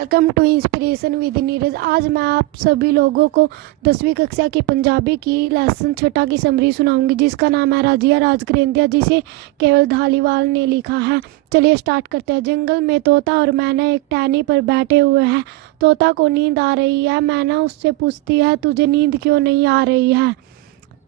Welcome to inspiration with Neeraj. आज मैं आप सभी लोगों को 10वीं कक्षा की पंजाबी की लेसन 6 की समरी सुनाऊंगी, जिसका नाम है राजिया राजकरेंदिया, जिसे केवल धालीवाल ने लिखा है। चलिए स्टार्ट करते हैं। जंगल में तोता और मैना एक टहनी पर बैठे हुए हैं। तोता को नींद आ रही है। मैना उससे पूछती है, तुझे नींद क्यों नहीं आ रही है?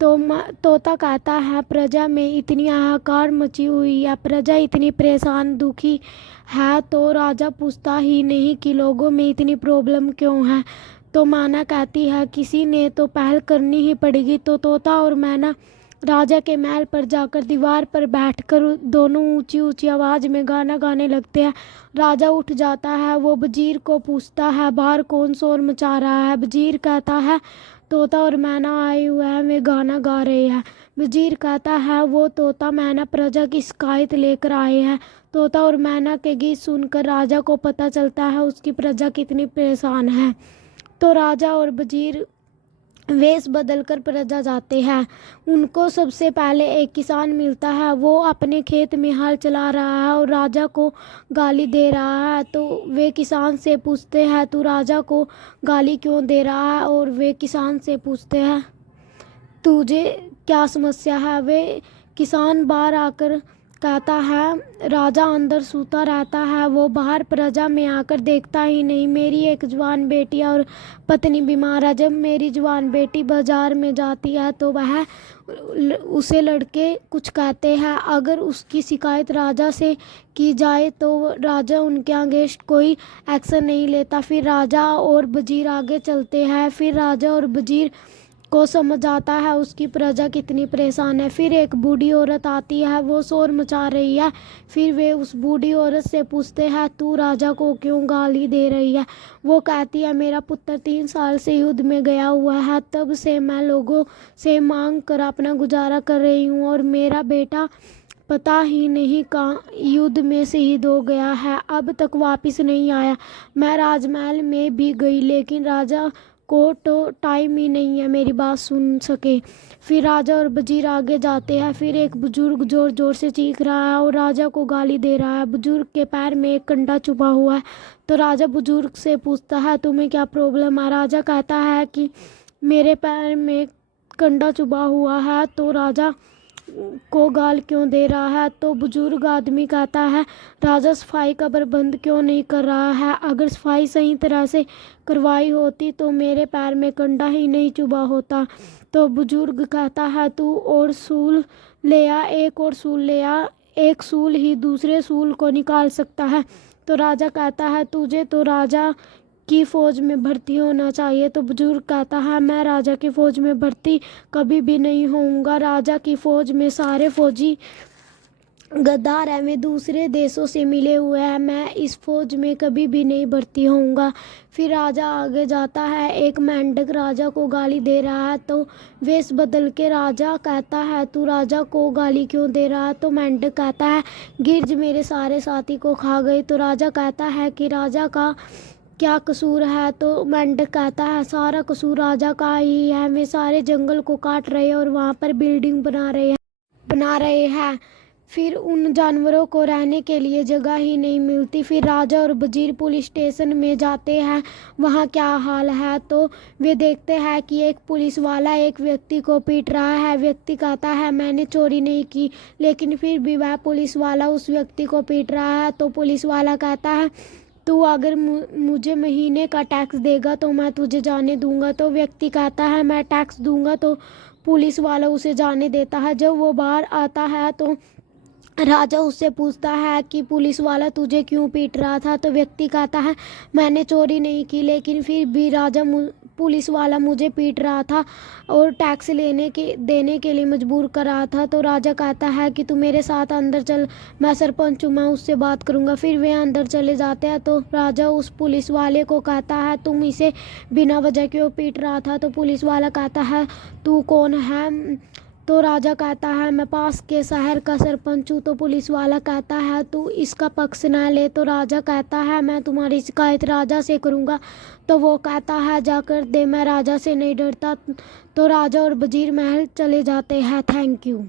तो तोता कहता है, प्रजा में इतनी हाहाकार मची हुई है, प्रजा इतनी परेशान दुखी है, तो राजा पूछता ही नहीं कि लोगों में इतनी प्रॉब्लम क्यों है। तो मैना कहती है, किसी ने तो पहल करनी ही पड़ेगी। तो तोता और मैना राजा के महल पर जाकर दीवार पर बैठकर दोनों ऊंची ऊंची आवाज़ में गाना गाने लगते हैं। राजा उठ जाता है। वो वजीर को पूछता है, बाहर कौन शोर मचा रहा है? वजीर कहता है, तोता और मैना आए हुए हैं, वे गाना गा रहे हैं। वजीर कहता है, वो तोता मैना प्रजा की शिकायत लेकर आए हैं। तोता और मैना के गीत सुनकर राजा को पता चलता है उसकी प्रजा कितनी परेशान है। तो राजा और वजीर वेश बदलकर प्रजा जाते हैं। उनको सबसे पहले एक किसान मिलता है। वो अपने खेत में हल चला रहा है और राजा को गाली दे रहा है। तो वे किसान से पूछते हैं, तू राजा को गाली क्यों दे रहा है? और वे किसान से पूछते हैं, तुझे क्या समस्या है? वे किसान बाहर आकर कहता है, राजा अंदर सूता रहता है, वो बाहर प्रजा में आकर देखता ही नहीं। मेरी एक जवान बेटी और पत्नी बीमार है। जब मेरी जवान बेटी बाजार में जाती है तो वह उसे लड़के कुछ कहते हैं। अगर उसकी शिकायत राजा से की जाए तो राजा उनके अगेंस्ट कोई एक्शन नहीं लेता। फिर राजा और वजीर आगे चलते हैं। फिर राजा और वजीर को समझ आता है उसकी प्रजा कितनी परेशान है। फिर एक बूढ़ी औरत आती है, वो शोर मचा रही है। फिर वे उस बूढ़ी औरत से पूछते हैं, तू राजा को क्यों गाली दे रही है? वो कहती है, मेरा पुत्र 3 साल से युद्ध में गया हुआ है, तब से मैं लोगों से मांग कर अपना गुजारा कर रही हूँ, और मेरा बेटा पता ही नहीं कहाँ युद्ध में शहीद हो गया है, अब तक वापस नहीं आया। मैं राजमहल में भी गई, लेकिन राजा को तो टाइम ही नहीं है मेरी बात सुन सके। फिर राजा और वजीर आगे जाते हैं। फिर एक बुजुर्ग जोर जोर से चीख रहा है और राजा को गाली दे रहा है। बुजुर्ग के पैर में एक कंडा चुभा हुआ है। तो राजा बुजुर्ग से पूछता है, तुम्हें क्या प्रॉब्लम है? राजा कहता है कि मेरे पैर में कंडा चुभा हुआ है, तो राजा को गाल क्यों दे रहा है? तो बुजुर्ग आदमी कहता है, राजा सफाई का प्रबंध क्यों नहीं कर रहा है? अगर सफाई सही तरह से करवाई होती तो मेरे पैर में कंडा ही नहीं चुभा होता। तो बुजुर्ग कहता है, तू और सूल ले आ, एक और सूल ले आ, एक सूल ही दूसरे सूल को निकाल सकता है। तो राजा कहता है, तुझे तो राजा की फौज में भर्ती होना चाहिए। तो बुजुर्ग कहता है, मैं राजा की फौज में भर्ती कभी भी नहीं होऊंगा। राजा की फौज में सारे फौजी गद्दार है, वे दूसरे देशों से मिले हुए हैं, मैं इस फौज में कभी भी नहीं भर्ती होऊंगा। फिर राजा आगे जाता है। एक मेंढक राजा को गाली दे रहा है। तो वेश बदल के राजा कहता है, तू राजा को गाली क्यों दे रहा है? तो मेंढक कहता है, गिरज मेरे सारे साथी को खा गई। तो राजा कहता है कि राजा का क्या कसूर है? तो मेंढक कहता है, सारा कसूर राजा का ही है, वे सारे जंगल को काट रहे हैं और वहाँ पर बिल्डिंग बना रहे हैं। फिर उन जानवरों को रहने के लिए जगह ही नहीं मिलती। फिर राजा और वजीर पुलिस स्टेशन में जाते हैं, वहाँ क्या हाल है? तो वे देखते हैं कि एक पुलिस वाला एक व्यक्ति को पीट रहा है। व्यक्ति कहता है, मैंने चोरी नहीं की, लेकिन फिर भी वह पुलिस वाला उस व्यक्ति को पीट रहा है। तो पुलिस वाला कहता है, तू अगर मुझे महीने का टैक्स देगा तो मैं तुझे जाने दूंगा। तो व्यक्ति कहता है, मैं टैक्स दूंगा। तो पुलिस वाला उसे जाने देता है। जब वो बाहर आता है तो राजा उससे पूछता है कि पुलिस वाला तुझे क्यों पीट रहा था? तो व्यक्ति कहता है, मैंने चोरी नहीं की, लेकिन फिर भी राजा पुलिस वाला मुझे पीट रहा था और टैक्स देने के लिए मजबूर कर रहा था। तो राजा कहता है कि तू मेरे साथ अंदर चल, मैं सरपंच हूँ, मैं उससे बात करूँगा। फिर वे अंदर चले जाते हैं। तो राजा उस पुलिस वाले को कहता है, तुम इसे बिना वजह क्यों पीट रहा था? तो पुलिस वाला कहता है, तू कौन है? तो राजा कहता है, मैं पास के शहर का सरपंच हूँ। तो पुलिस वाला कहता है, तू इसका पक्ष न ले। तो राजा कहता है, मैं तुम्हारी शिकायत राजा से करूँगा। तो वो कहता है, जाकर दे, मैं राजा से नहीं डरता। तो राजा और वजीर महल चले जाते हैं। Thank you.